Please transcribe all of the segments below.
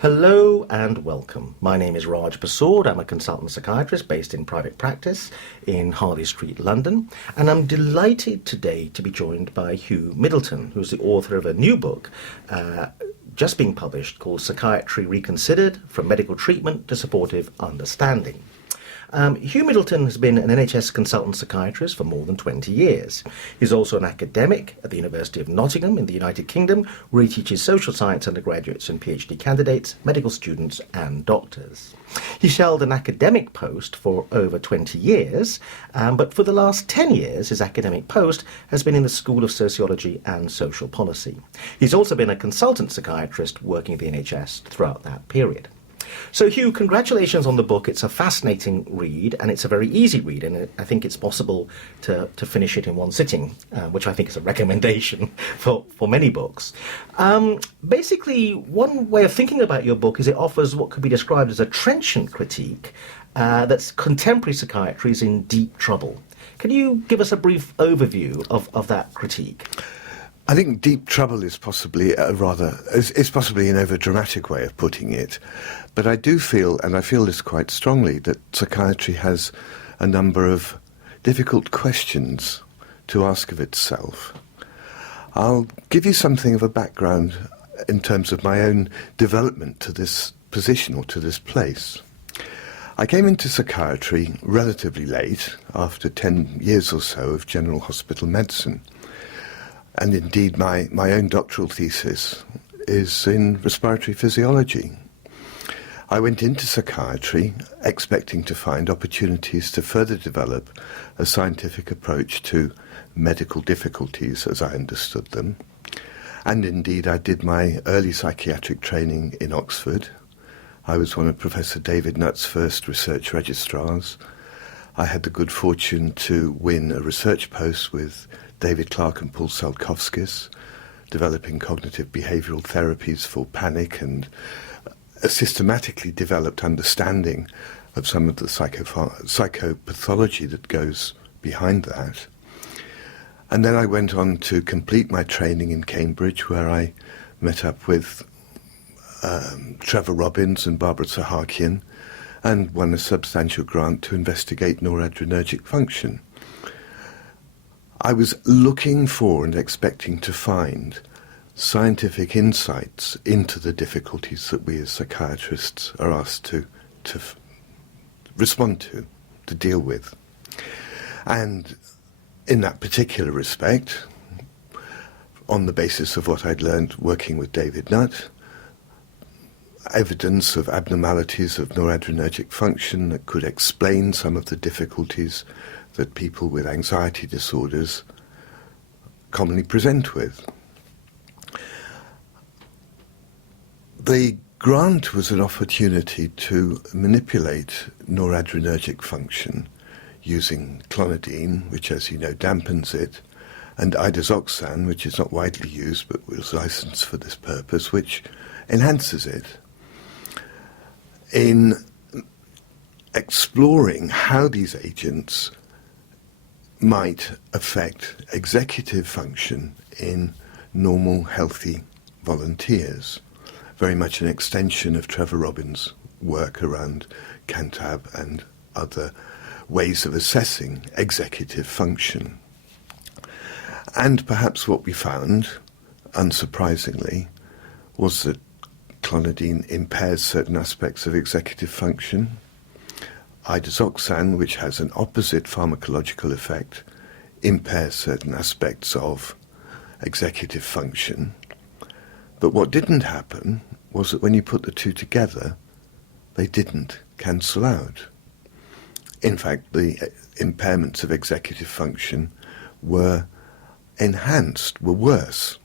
Hello and welcome. My name is Raj Persaud. I'm a consultant psychiatrist based in private practice in Harley Street, London, and I'm delighted today to be joined by Hugh Middleton, who's the author of a new book just being published called Psychiatry Reconsidered: From Medical Treatment to Supportive Understanding. Hugh Middleton has been an NHS Consultant Psychiatrist for more than 20 years. He's also an academic at the University of Nottingham in the United Kingdom, where he teaches social science undergraduates and PhD candidates, medical students and doctors. He's held an academic post for over 20 years, but for the last 10 years his academic post has been in the School of Sociology and Social Policy. He's also been a consultant psychiatrist working at the NHS throughout that period. So Hugh, congratulations on the book. It's a fascinating read, and it's a very easy read, and I think it's possible to finish it in one sitting, which I think is a recommendation for many books. Basically, one way of thinking about your book is it offers what could be described as a trenchant critique that contemporary psychiatry is in deep trouble. Can you give us a brief overview of that critique? I think deep trouble is possibly possibly an over-dramatic way of putting it, but I do feel, and I feel this quite strongly, that psychiatry has a number of difficult questions to ask of itself. I'll give you something of a background in terms of my own development to this position or to this place. I came into psychiatry relatively late, after 10 years or so of general hospital medicine. And indeed, my own doctoral thesis is in respiratory physiology. I went into psychiatry expecting to find opportunities to further develop a scientific approach to medical difficulties as I understood them. And indeed, I did my early psychiatric training in Oxford. I was one of Professor David Nutt's first research registrars. I had the good fortune to win a research post with David Clark and Paul Tsiolkovskis, developing cognitive behavioural therapies for panic and a systematically developed understanding of some of the psychopathology that goes behind that. And then I went on to complete my training in Cambridge, where I met up with Trevor Robbins and Barbara Sahakian and won a substantial grant to investigate noradrenergic function. I was looking for and expecting to find scientific insights into the difficulties that we as psychiatrists are asked to respond to deal with. And in that particular respect, on the basis of what I'd learned working with David Nutt, evidence of abnormalities of noradrenergic function that could explain some of the difficulties that people with anxiety disorders commonly present with. The grant was an opportunity to manipulate noradrenergic function using clonidine, which, as you know, dampens it, and idazoxan, which is not widely used but was licensed for this purpose, which enhances it. In exploring how these agents might affect executive function in normal, healthy volunteers. Very much an extension of Trevor Robbins' work around Cantab and other ways of assessing executive function. And perhaps what we found, unsurprisingly, was that clonidine impairs certain aspects of executive function. Idazoxan, which has an opposite pharmacological effect, impairs certain aspects of executive function. But what didn't happen was that when you put the two together, they didn't cancel out. In fact, the impairments of executive function were enhanced, were worse.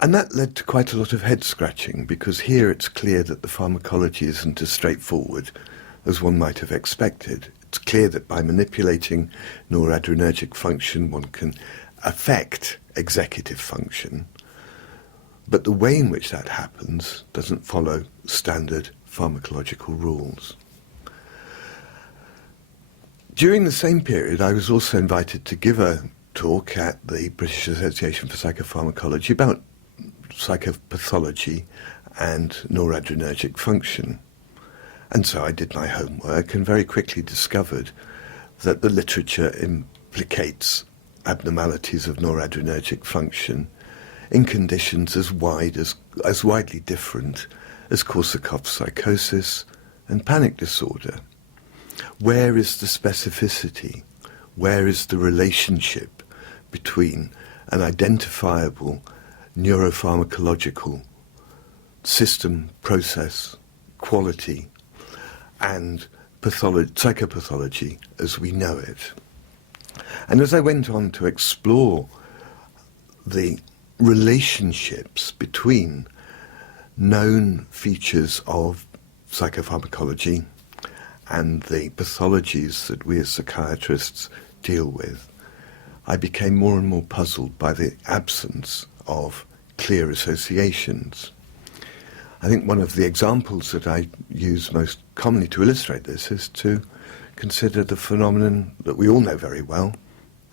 And that led to quite a lot of head-scratching, because here it's clear that the pharmacology isn't as straightforward as one might have expected. It's clear that by manipulating noradrenergic function, one can affect executive function. But the way in which that happens doesn't follow standard pharmacological rules. During the same period, I was also invited to give a talk at the British Association for Psychopharmacology about psychopathology and noradrenergic function. And so I did my homework and very quickly discovered that the literature implicates abnormalities of noradrenergic function in conditions as widely different as Korsakoff's psychosis and panic disorder. Where is the specificity? Where is the relationship between an identifiable neuropharmacological system, process, quality, and psychopathology as we know it? And as I went on to explore the relationships between known features of psychopharmacology and the pathologies that we as psychiatrists deal with, I became more and more puzzled by the absence of clear associations. I think one of the examples that I use most commonly to illustrate this is to consider the phenomenon that we all know very well,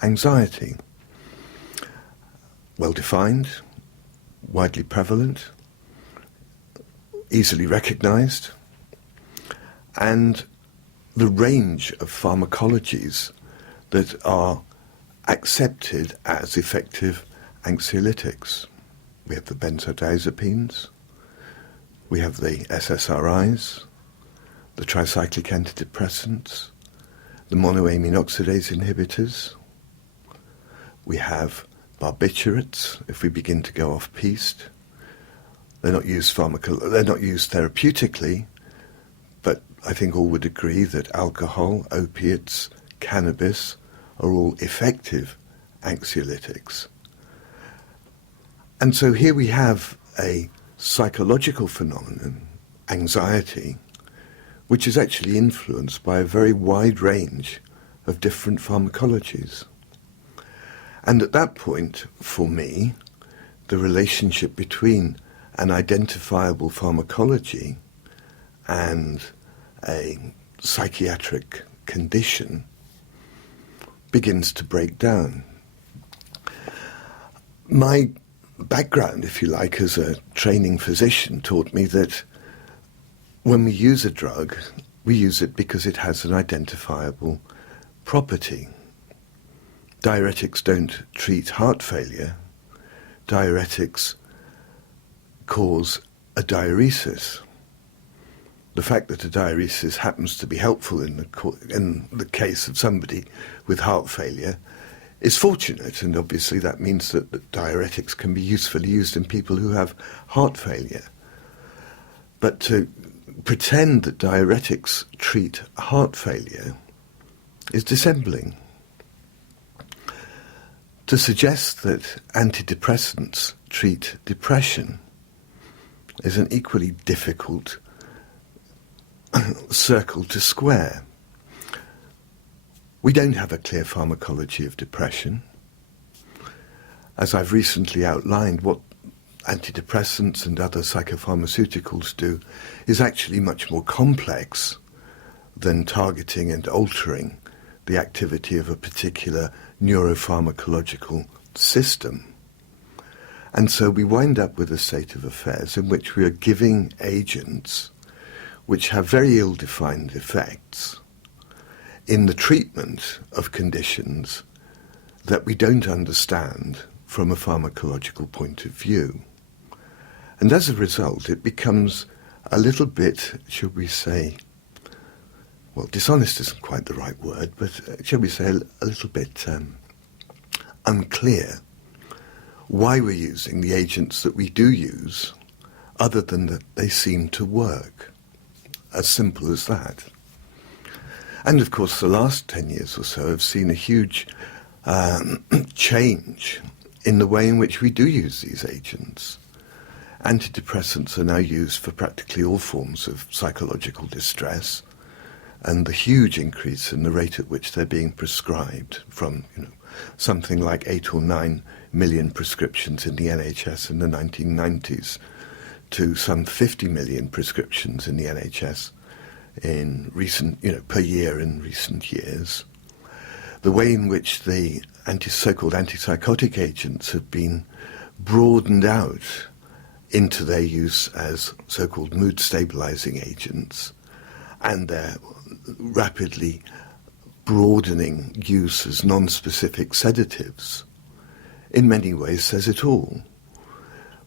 anxiety. Well defined, widely prevalent, easily recognized, and the range of pharmacologies that are accepted as effective anxiolytics. We have the benzodiazepines, we have the SSRIs, the tricyclic antidepressants, the monoamine oxidase inhibitors. We have barbiturates, if we begin to go off-piste. They're not used therapeutically, but I think all would agree that alcohol, opiates, cannabis are all effective anxiolytics. And so here we have a psychological phenomenon, anxiety, which is actually influenced by a very wide range of different pharmacologies. And at that point, for me, the relationship between an identifiable pharmacology and a psychiatric condition begins to break down. My background, if you like, as a training physician taught me that when we use a drug, we use it because it has an identifiable property. Diuretics don't treat heart failure. Diuretics cause a diuresis. The fact that a diuresis happens to be helpful in the case of somebody with heart failure is fortunate, and obviously that means that diuretics can be usefully used in people who have heart failure. But to pretend that diuretics treat heart failure is dissembling. To suggest that antidepressants treat depression is an equally difficult circle to square. We don't have a clear pharmacology of depression. As I've recently outlined, what antidepressants and other psychopharmaceuticals do is actually much more complex than targeting and altering the activity of a particular neuropharmacological system. And so we wind up with a state of affairs in which we are giving agents which have very ill-defined effects in the treatment of conditions that we don't understand from a pharmacological point of view. And as a result, it becomes a little bit, should we say, well, dishonest isn't quite the right word, but shall we say a little bit unclear why we're using the agents that we do use, other than that they seem to work. As simple as that. And of course the last 10 years or so have seen a huge change in the way in which we do use these agents. Antidepressants are now used for practically all forms of psychological distress, and the huge increase in the rate at which they're being prescribed from something like 8 or 9 million prescriptions in the NHS in the 1990s to some 50 million prescriptions in the NHS in recent, per year in recent years. The way in which the so-called antipsychotic agents have been broadened out into their use as so-called mood stabilizing agents, and their rapidly broadening use as non-specific sedatives, in many ways says it all.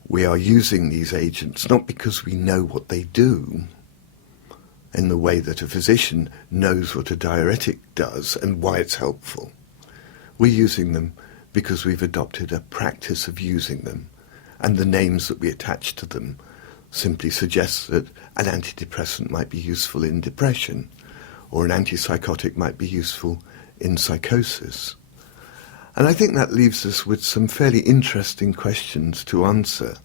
We are using these agents not because we know what they do, in the way that a physician knows what a diuretic does and why it's helpful. We're using them because we've adopted a practice of using them, and the names that we attach to them simply suggest that an antidepressant might be useful in depression, or an antipsychotic might be useful in psychosis. And I think that leaves us with some fairly interesting questions to answer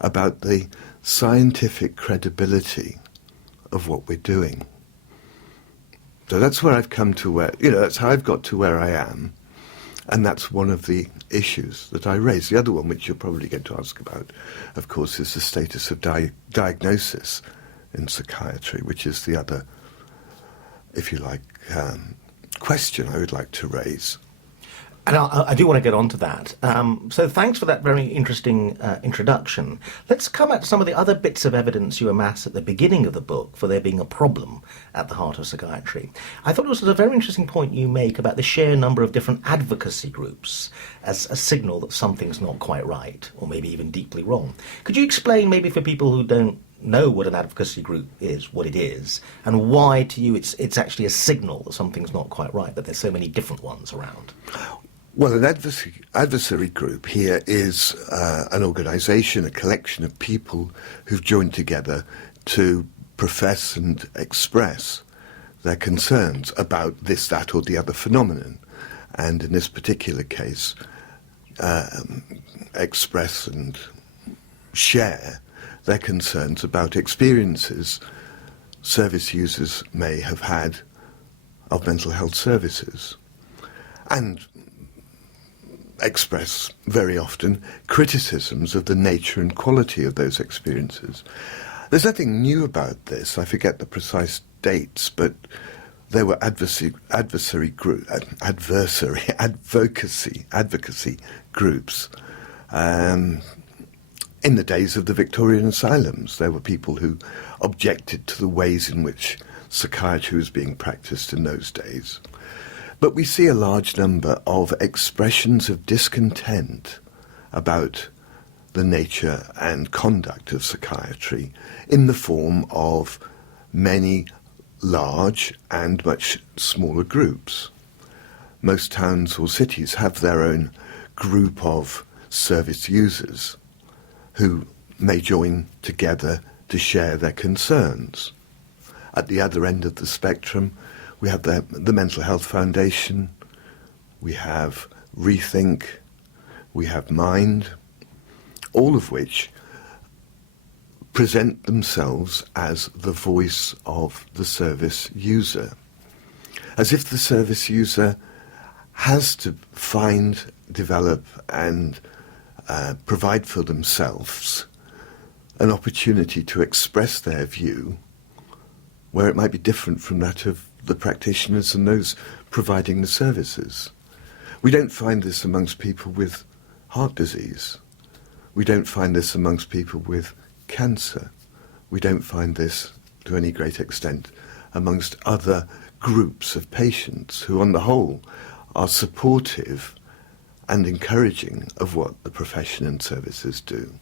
about the scientific credibility of what we're doing. So that's where I've come to that's how I've got to where I am. And that's one of the issues that I raise. The other one, which you're probably going to ask about, of course, is the status of diagnosis in psychiatry, which is the other, if you like, question I would like to raise. And I do want to get on to that. So thanks for that very interesting introduction. Let's come at some of the other bits of evidence you amass at the beginning of the book for there being a problem at the heart of psychiatry. I thought it was a very interesting point you make about the sheer number of different advocacy groups as a signal that something's not quite right, or maybe even deeply wrong. Could you explain, maybe for people who don't know what an advocacy group is, what it is, and why to you it's actually a signal that something's not quite right, that there's so many different ones around? Well, an adversary group here is an organisation, a collection of people who've joined together to profess and express their concerns about this, that or the other phenomenon. And in this particular case, express and share their concerns about experiences service users may have had of mental health services. And express very often criticisms of the nature and quality of those experiences. There's nothing new about this. I forget the precise dates, but there were advocacy groups. In the days of the Victorian asylums, there were people who objected to the ways in which psychiatry was being practiced in those days. But we see a large number of expressions of discontent about the nature and conduct of psychiatry in the form of many large and much smaller groups. Most towns or cities have their own group of service users who may join together to share their concerns. At the other end of the spectrum, we have the Mental Health Foundation, we have Rethink, we have Mind, all of which present themselves as the voice of the service user, as if the service user has to find, develop and provide for themselves an opportunity to express their view where it might be different from that of the practitioners and those providing the services. We don't find this amongst people with heart disease. We don't find this amongst people with cancer. We don't find this, to any great extent, amongst other groups of patients who, on the whole, are supportive and encouraging of what the profession and services do.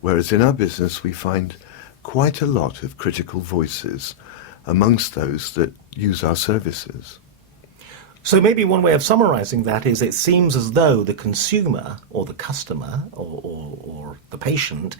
Whereas in our business, we find quite a lot of critical voices amongst those that use our services. So maybe one way of summarising that is it seems as though the consumer or the customer or the patient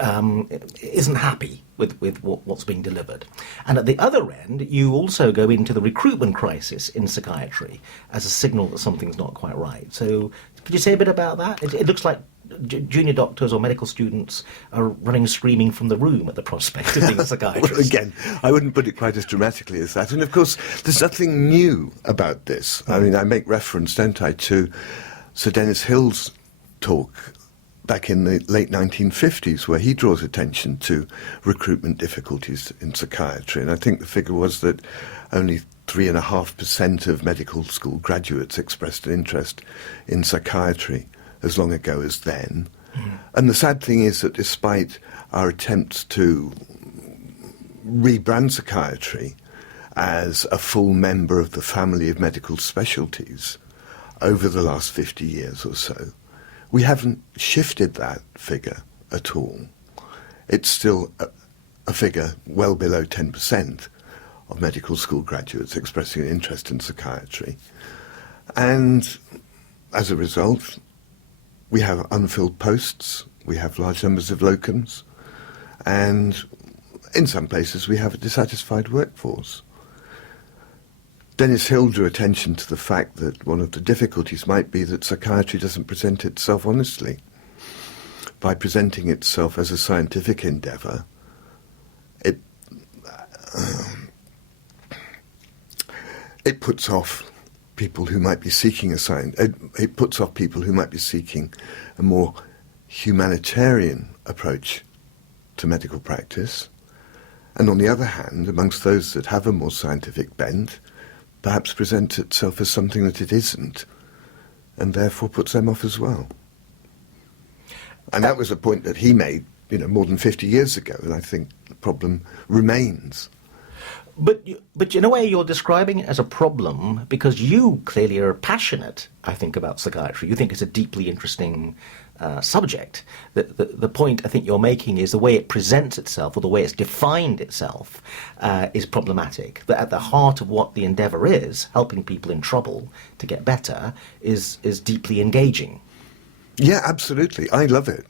isn't happy with what's being delivered. And at the other end, you also go into the recruitment crisis in psychiatry as a signal that something's not quite right. So could you say a bit about that? It looks like junior doctors or medical students are running screaming from the room at the prospect of being a psychiatrist. Well, again, I wouldn't put it quite as dramatically as that. And of course, there's nothing new about this. I mean, I make reference, don't I, to Sir Dennis Hill's talk back in the late 1950s, where he draws attention to recruitment difficulties in psychiatry. And I think the figure was that only 3.5% of medical school graduates expressed an interest in psychiatry as long ago as then. And the sad thing is that despite our attempts to rebrand psychiatry as a full member of the family of medical specialties over the last 50 years or so, we haven't shifted that figure at all. It's still a figure well below 10% of medical school graduates expressing an interest in psychiatry. And as a result, we have unfilled posts, we have large numbers of locums, and in some places we have a dissatisfied workforce. Dennis Hill drew attention to the fact that one of the difficulties might be that psychiatry doesn't present itself honestly. By presenting itself as a scientific endeavour, it puts off people who might be seeking it puts off people who might be seeking a more humanitarian approach to medical practice. And on the other hand, amongst those that have a more scientific bent, perhaps presents itself as something that it isn't, and therefore puts them off as well. And that was a point that he made, more than 50 years ago, and I think the problem remains. But in a way you're describing it as a problem because you clearly are passionate, I think, about psychiatry. You think it's a deeply interesting subject. The point I think you're making is the way it presents itself, or the way it's defined itself, is problematic. That at the heart of what the endeavour is, helping people in trouble to get better, is deeply engaging. Yeah, absolutely. I love it.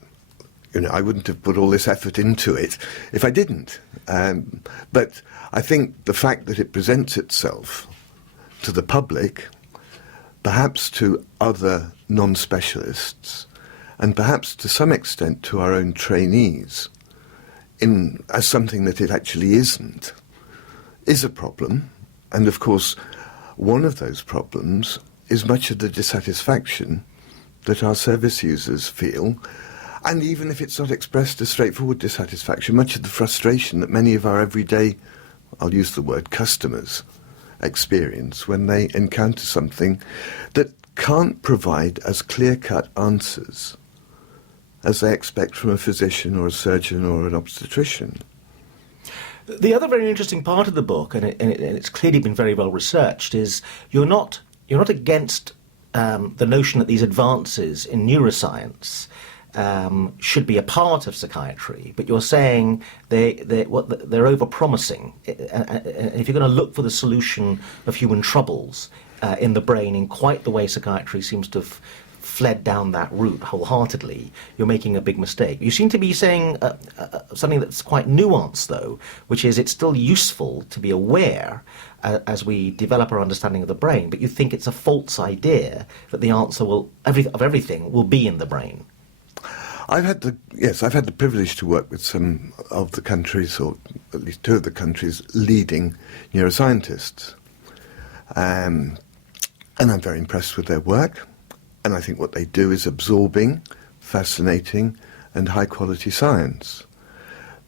I wouldn't have put all this effort into it if I didn't. But I think the fact that it presents itself to the public, perhaps to other non-specialists, and perhaps to some extent to our own trainees, as something that it actually isn't, is a problem. And of course, one of those problems is much of the dissatisfaction that our service users feel. And even if it's not expressed as straightforward dissatisfaction, much of the frustration that many of our everyday, I'll use the word customers, experience when they encounter something that can't provide as clear-cut answers as they expect from a physician or a surgeon or an obstetrician. The other very interesting part of the book, and it's clearly been very well researched, is you're not against the notion that these advances in neuroscience should be a part of psychiatry, but you're saying they're overpromising. If you're going to look for the solution of human troubles in the brain in quite the way psychiatry seems to have fled down that route wholeheartedly, you're making a big mistake. You seem to be saying something that's quite nuanced, though, which is it's still useful to be aware as we develop our understanding of the brain, but you think it's a false idea that the answer of everything will be in the brain. I've had the privilege to work with some of the countries, or at least two of the countries' leading neuroscientists. And I'm very impressed with their work. And I think what they do is absorbing, fascinating, and high-quality science.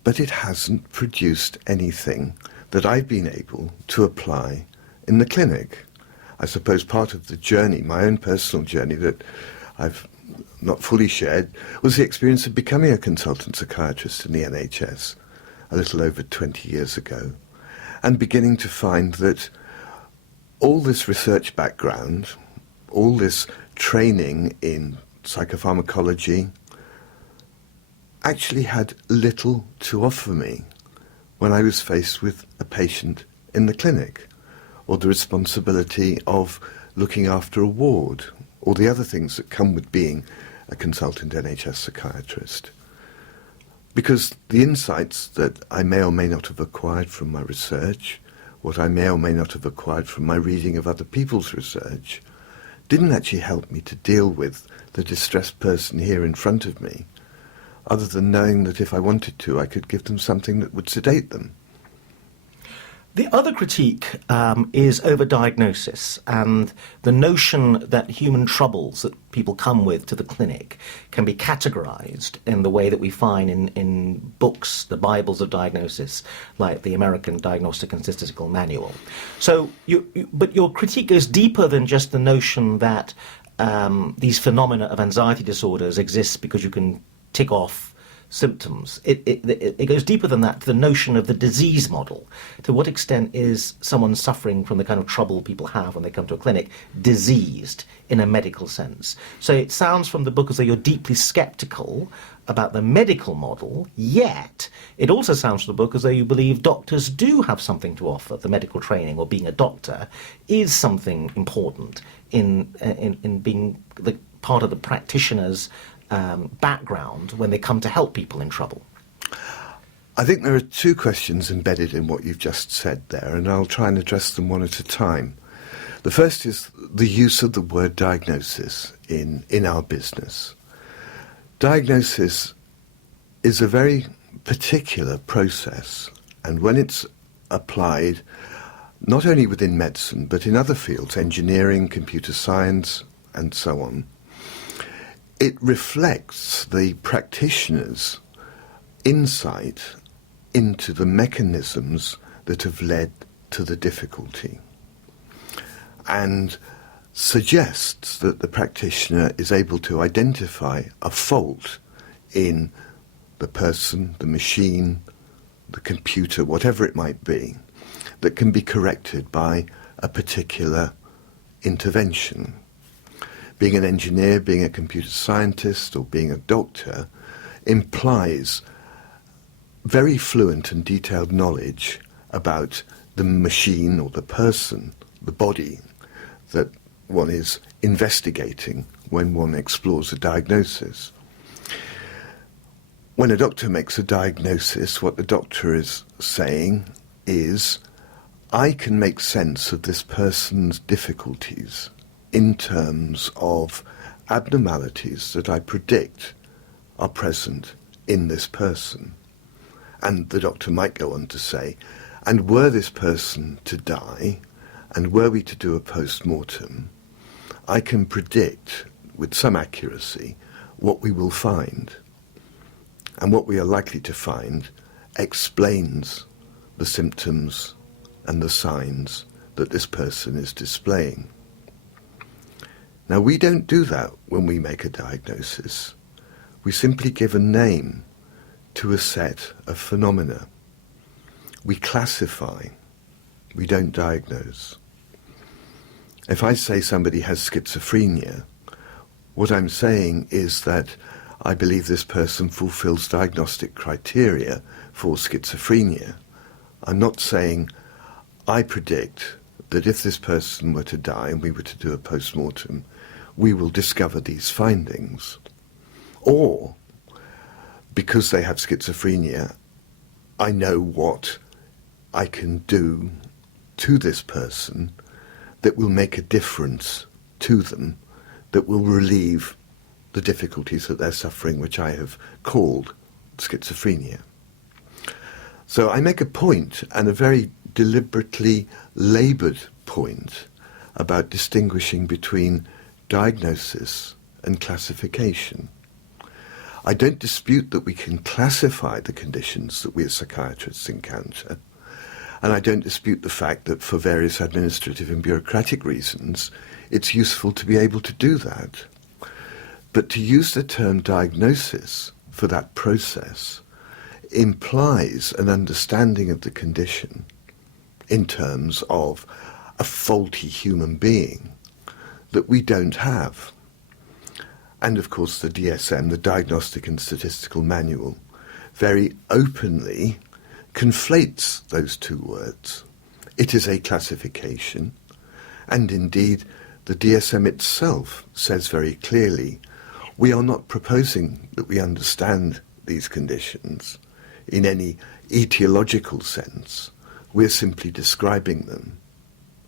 But it hasn't produced anything that I've been able to apply in the clinic. I suppose part of the journey, my own personal journey that I've not fully shared, was the experience of becoming a consultant psychiatrist in the NHS a little over 20 years ago, and beginning to find that all this research background, all this training in psychopharmacology, actually had little to offer me when I was faced with a patient in the clinic, or the responsibility of looking after a ward, or the other things that come with being a consultant NHS psychiatrist. Because the insights that I may or may not have acquired from my research, what I may or may not have acquired from my reading of other people's research, didn't actually help me to deal with the distressed person here in front of me, other than knowing that if I wanted to, I could give them something that would sedate them. The other critique is overdiagnosis and the notion that human troubles that people come with to the clinic can be categorized in the way that we find in books, the Bibles of diagnosis, like the American Diagnostic and Statistical Manual. So, but your critique goes deeper than just the notion that these phenomena of anxiety disorders exist because you can tick off symptoms. It goes deeper than that, to the notion of the disease model. To what extent is someone suffering from the kind of trouble people have when they come to a clinic diseased in a medical sense? So it sounds from the book as though you're deeply sceptical about the medical model, yet it also sounds from the book as though you believe doctors do have something to offer. The medical training, or being a doctor, is something important in being the part of the practitioner's background when they come to help people in trouble. I think there are two questions embedded in what you've just said there, and I'll try and address them one at a time. The first is the use of the word diagnosis in our business. Diagnosis is a very particular process, and when it's applied not only within medicine but in other fields, engineering, computer science and so on, it reflects the practitioner's insight into the mechanisms that have led to the difficulty, and suggests that the practitioner is able to identify a fault in the person, the machine, the computer, whatever it might be, that can be corrected by a particular intervention. Being an engineer, being a computer scientist, or being a doctor implies very fluent and detailed knowledge about the machine or the person, the body, that one is investigating when one explores a diagnosis. When a doctor makes a diagnosis, what the doctor is saying is, I can make sense of this person's difficulties in terms of abnormalities that I predict are present in this person. And the doctor might go on to say, and were this person to die, and were we to do a post-mortem, I can predict with some accuracy what we will find. And what we are likely to find explains the symptoms and the signs that this person is displaying. Now, we don't do that when we make a diagnosis. We simply give a name to a set of phenomena. We classify. We don't diagnose. If I say somebody has schizophrenia, what I'm saying is that I believe this person fulfills diagnostic criteria for schizophrenia. I'm not saying I predict that if this person were to die and we were to do a post-mortem, we will discover these findings. Or, because they have schizophrenia, I know what I can do to this person that will make a difference to them, that will relieve the difficulties that they're suffering, which I have called schizophrenia. So I make a point, and a very deliberately laboured point, about distinguishing between diagnosis and classification. I don't dispute that we can classify the conditions that we as psychiatrists encounter, and I don't dispute the fact that for various administrative and bureaucratic reasons it's useful to be able to do that. But to use the term diagnosis for that process implies an understanding of the condition in terms of a faulty human being that we don't have. And of course the DSM, the Diagnostic and Statistical Manual, very openly conflates those two words. It is a classification, and indeed the DSM itself says very clearly, we are not proposing that we understand these conditions in any etiological sense. We're simply describing them.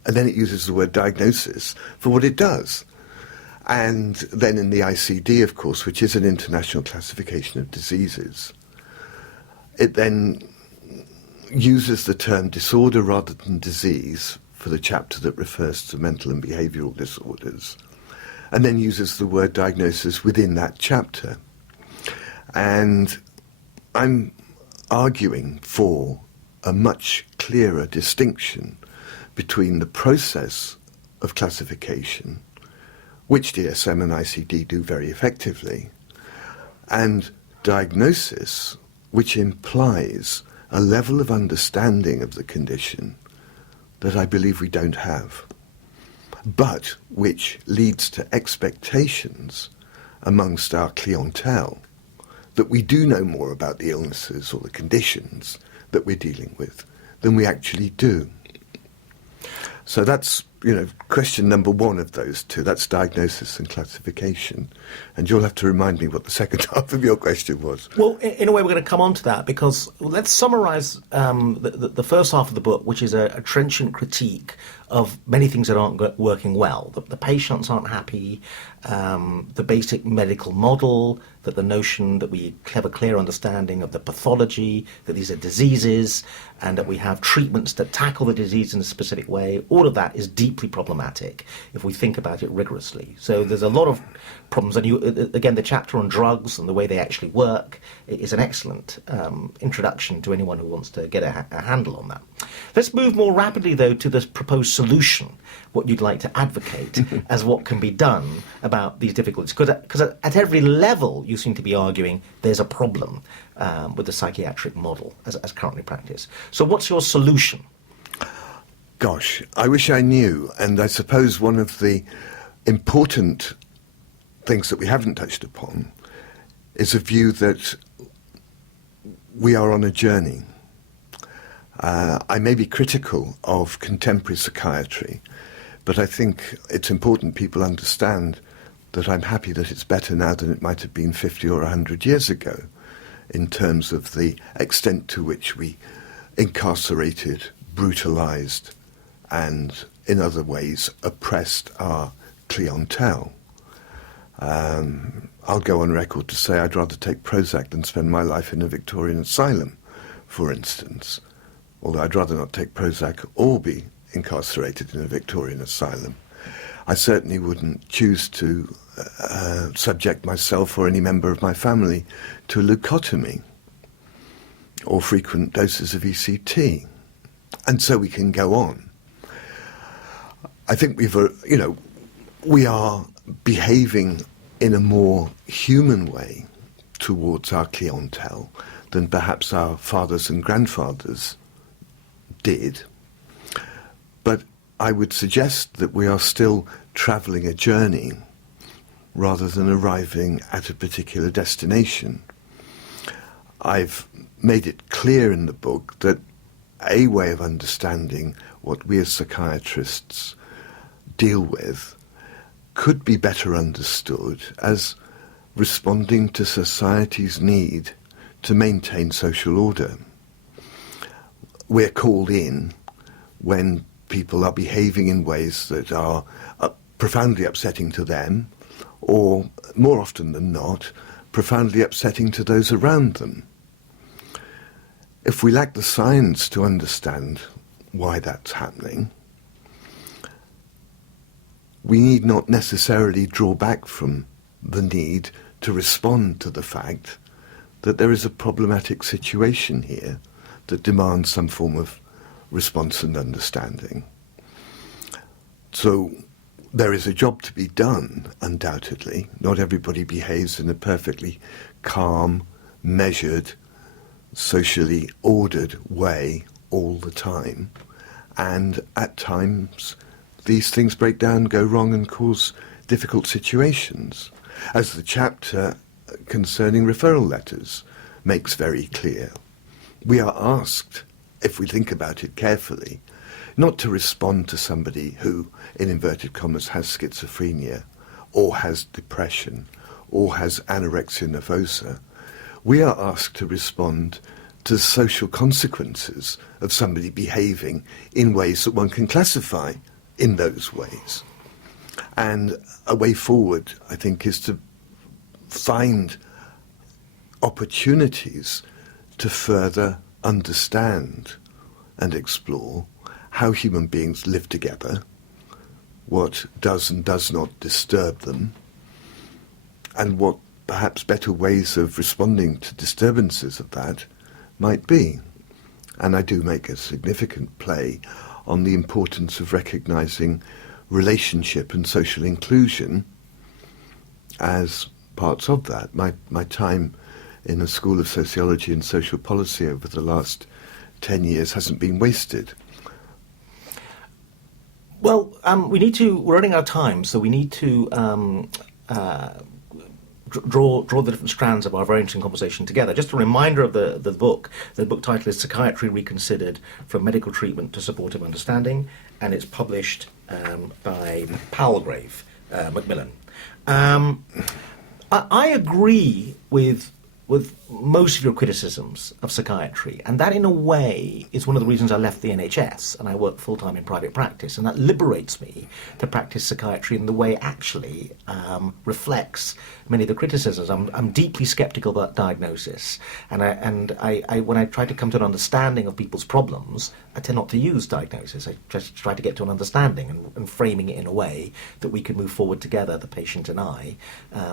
And then it uses the word diagnosis for what it does. And then in the ICD, of course, which is an international classification of diseases, it then uses the term disorder rather than disease for the chapter that refers to mental and behavioural disorders, and then uses the word diagnosis within that chapter. And I'm arguing for a much clearer distinction between the process of classification, which DSM and ICD do very effectively, and diagnosis which implies a level of understanding of the condition that I believe we don't have, but which leads to expectations amongst our clientele that we do know more about the illnesses or the conditions that we're dealing with than we actually do. So that's, question number one of those two. That's diagnosis and classification. And you'll have to remind me what the second half of your question was. Well, in a way, we're going to come on to that, because let's summarise the first half of the book, which is a trenchant critique of many things that aren't working well. The patients aren't happy, the basic medical model, that the notion that we have a clear understanding of the pathology, that these are diseases, and that we have treatments that tackle the disease in a specific way. All of that is deeply problematic if we think about it rigorously. So there's a lot of problems. And again, the chapter on drugs and the way they actually work is an excellent introduction to anyone who wants to get a handle on that. Let's move more rapidly, though, to this proposed solution, what you'd like to advocate as what can be done about these difficulties. Because at every level, you seem to be arguing there's a problem with the psychiatric model as currently practiced. So what's your solution? Gosh, I wish I knew. And I suppose one of the important things that we haven't touched upon is a view that we are on a journey. I may be critical of contemporary psychiatry, but I think it's important people understand that I'm happy that it's better now than it might have been 50 or 100 years ago in terms of the extent to which we incarcerated, brutalized, and in other ways oppressed our clientele. I'll go on record to say I'd rather take Prozac than spend my life in a Victorian asylum, for instance. Although I'd rather not take Prozac or be incarcerated in a Victorian asylum. I certainly wouldn't choose to subject myself or any member of my family to a leucotomy or frequent doses of ECT. And so we can go on. I think we are behaving in a more human way towards our clientele than perhaps our fathers and grandfathers did. But I would suggest that we are still travelling a journey rather than arriving at a particular destination. I've made it clear in the book that a way of understanding what we as psychiatrists deal with could be better understood as responding to society's need to maintain social order. We're called in when people are behaving in ways that are profoundly upsetting to them, or more often than not, profoundly upsetting to those around them. If we lack the science to understand why that's happening, we need not necessarily draw back from the need to respond to the fact that there is a problematic situation here that demands some form of response and understanding. So there is a job to be done, undoubtedly. Not everybody behaves in a perfectly calm, measured, socially ordered way all the time. And at times, these things break down, go wrong, and cause difficult situations, as the chapter concerning referral letters makes very clear. We are asked, if we think about it carefully, not to respond to somebody who, in inverted commas, has schizophrenia, or has depression, or has anorexia nervosa. We are asked to respond to the social consequences of somebody behaving in ways that one can classify in those ways. And a way forward, I think, is to find opportunities to further understand and explore how human beings live together, what does and does not disturb them, and what perhaps better ways of responding to disturbances of that might be. And I do make a significant play on the importance of recognizing relationship and social inclusion as parts of that. My time in a school of sociology and social policy over the last 10 years hasn't been wasted. Well, we're running out of time, so we need to draw the different strands of our very interesting conversation together. Just a reminder of the book. The book title is Psychiatry Reconsidered, From Medical Treatment to Supportive Understanding, and it's published by Palgrave Macmillan. I agree with most of your criticisms of psychiatry, and that in a way is one of the reasons I left the NHS and I work full-time in private practice, and that liberates me to practice psychiatry in the way actually reflects many of the criticisms. I'm deeply skeptical about diagnosis, and I when I try to come to an understanding of people's problems, I tend not to use diagnosis. I just try to get to an understanding and framing it in a way that we can move forward together, the patient and I,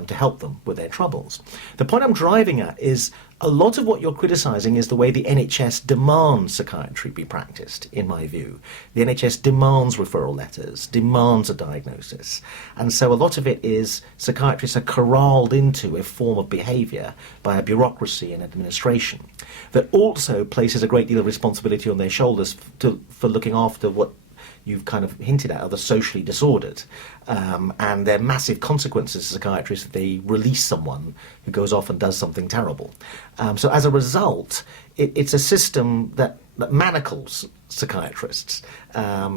to help them with their troubles. The point I'm driving at is a lot of what you're criticising is the way the NHS demands psychiatry be practiced, in my view. The NHS demands referral letters, demands a diagnosis. And so a lot of it is psychiatrists are corralled into a form of behaviour by a bureaucracy and administration that also places a great deal of responsibility on their shoulders for looking after what you've kind of hinted at, are the socially disordered. And there are massive consequences to psychiatrists if they release someone who goes off and does something terrible. So as a result, it's a system that manacles psychiatrists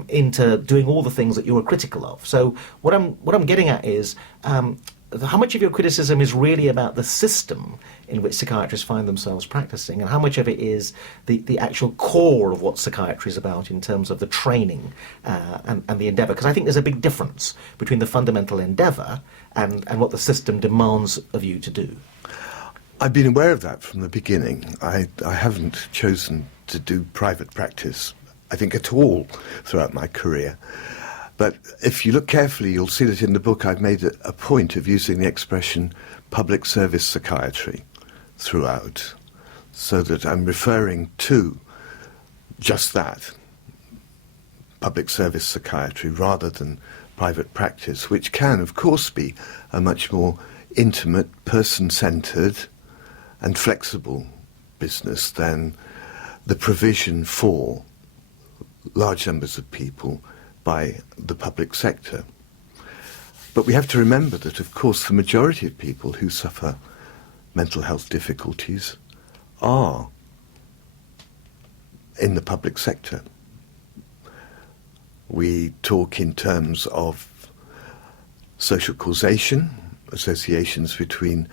into doing all the things that you are critical of. So what I'm getting at is how much of your criticism is really about the system in which psychiatrists find themselves practicing, and how much of it is the actual core of what psychiatry is about in terms of the training and the endeavour? Because I think there's a big difference between the fundamental endeavour and what the system demands of you to do. I've been aware of that from the beginning. I haven't chosen to do private practice, I think, at all throughout my career. But if you look carefully, you'll see that in the book I've made a point of using the expression public service psychiatry throughout, so that I'm referring to just that, public service psychiatry, rather than private practice, which can, of course, be a much more intimate, person-centred and flexible business than the provision for large numbers of people by the public sector. But we have to remember that, of course, the majority of people who suffer mental health difficulties are in the public sector. We talk in terms of social causation, associations between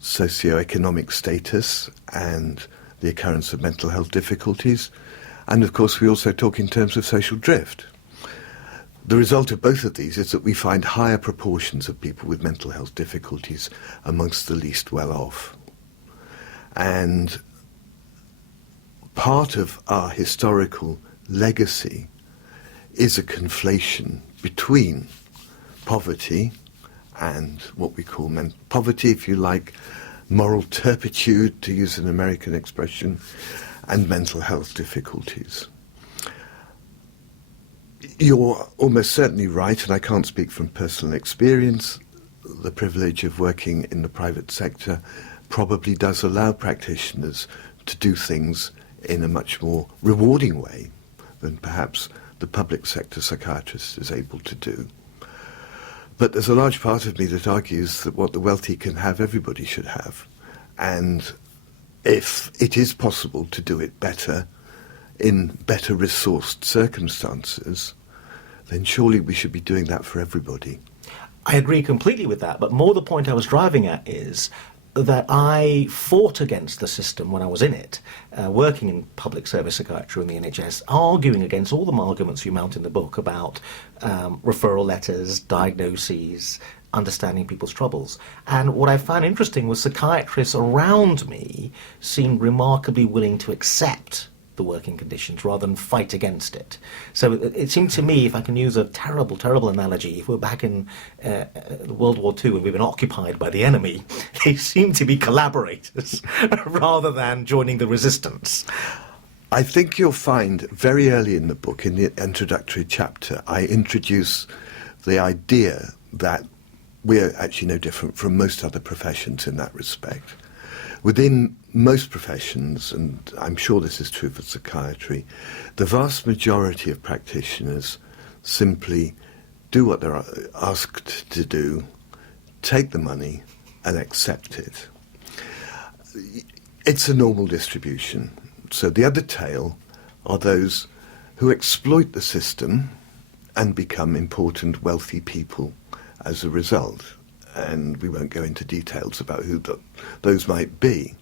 socioeconomic status and the occurrence of mental health difficulties, and of course we also talk in terms of social drift. The result of both of these is that we find higher proportions of people with mental health difficulties amongst the least well off. And part of our historical legacy is a conflation between poverty and what we call poverty, if you like, moral turpitude, to use an American expression, and mental health difficulties. You're almost certainly right, and I can't speak from personal experience. The privilege of working in the private sector probably does allow practitioners to do things in a much more rewarding way than perhaps the public sector psychiatrist is able to do. But there's a large part of me that argues that what the wealthy can have, everybody should have. And if it is possible to do it better, in better resourced circumstances, then surely we should be doing that for everybody. I agree completely with that, but more the point I was driving at is that I fought against the system when I was in it, working in public service psychiatry in the NHS, arguing against all the arguments you mount in the book about referral letters, diagnoses, understanding people's troubles. And what I found interesting was psychiatrists around me seemed remarkably willing to accept the working conditions rather than fight against it. So it seemed to me, if I can use a terrible, terrible analogy, if we're back in World War II and we've been occupied by the enemy, they seem to be collaborators rather than joining the resistance. I think you'll find very early in the book, in the introductory chapter, I introduce the idea that we're actually no different from most other professions in that respect. within most professions, and I'm sure this is true for psychiatry, the vast majority of practitioners simply do what they're asked to do, take the money, and accept it. It's a normal distribution. So the other tail are those who exploit the system and become important, wealthy people as a result. And we won't go into details about who those might be.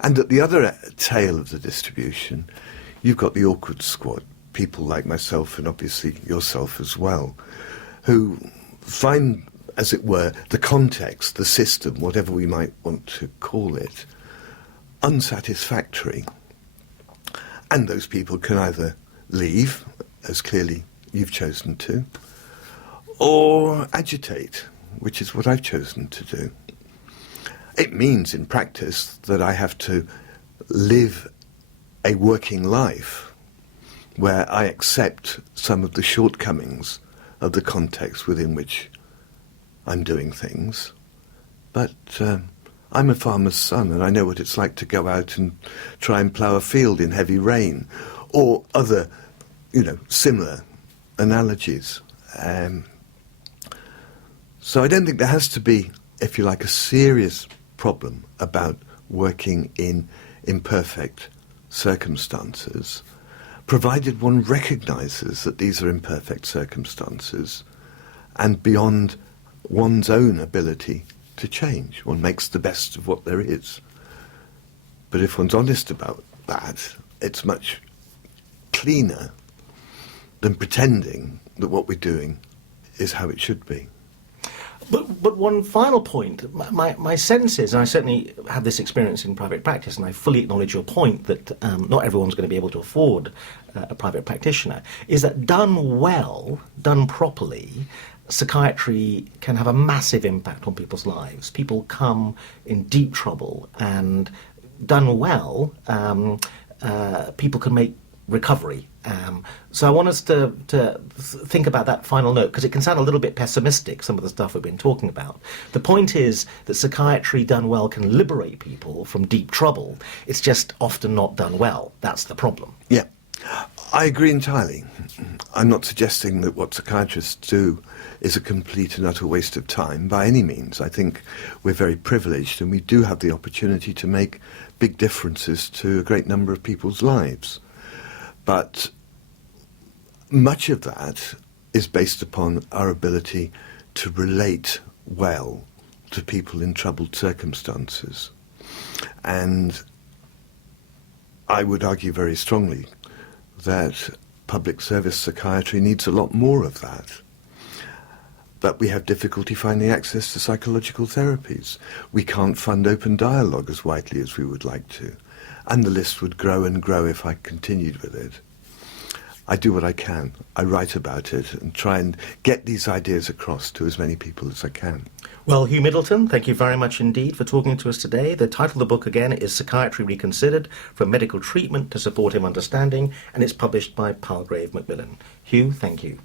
And at the other tail of the distribution, you've got the awkward squad, people like myself and obviously yourself as well, who find, as it were, the context, the system, whatever we might want to call it, unsatisfactory. And those people can either leave, as clearly you've chosen to, or agitate, which is what I've chosen to do. It means, in practice, that I have to live a working life where I accept some of the shortcomings of the context within which I'm doing things. But I'm a farmer's son, and I know what it's like to go out and try and plough a field in heavy rain, or other, similar analogies. So I don't think there has to be, if you like, a serious problem about working in imperfect circumstances, provided one recognises that these are imperfect circumstances and beyond one's own ability to change. One makes the best of what there is. But if one's honest about that, it's much cleaner than pretending that what we're doing is how it should be. But one final point, my sense is, and I certainly had this experience in private practice, and I fully acknowledge your point that not everyone's going to be able to afford a private practitioner, is that done well, done properly, psychiatry can have a massive impact on people's lives. People come in deep trouble, and done well, people can make recovery. So I want us to think about that final note, because it can sound a little bit pessimistic, some of the stuff we've been talking about. The point is that psychiatry done well can liberate people from deep trouble. It's just often not done well. That's the problem. Yeah, I agree entirely. I'm not suggesting that what psychiatrists do is a complete and utter waste of time by any means. I think we're very privileged, and we do have the opportunity to make big differences to a great number of people's lives. But much of that is based upon our ability to relate well to people in troubled circumstances. And I would argue very strongly that public service psychiatry needs a lot more of that. But we have difficulty finding access to psychological therapies. We can't fund open dialogue as widely as we would like to. And the list would grow and grow if I continued with it. I do what I can. I write about it and try and get these ideas across to as many people as I can. Well, Hugh Middleton, thank you very much indeed for talking to us today. The title of the book, again, is Psychiatry Reconsidered, From Medical Treatment to Supportive Understanding, and it's published by Palgrave Macmillan. Hugh, thank you.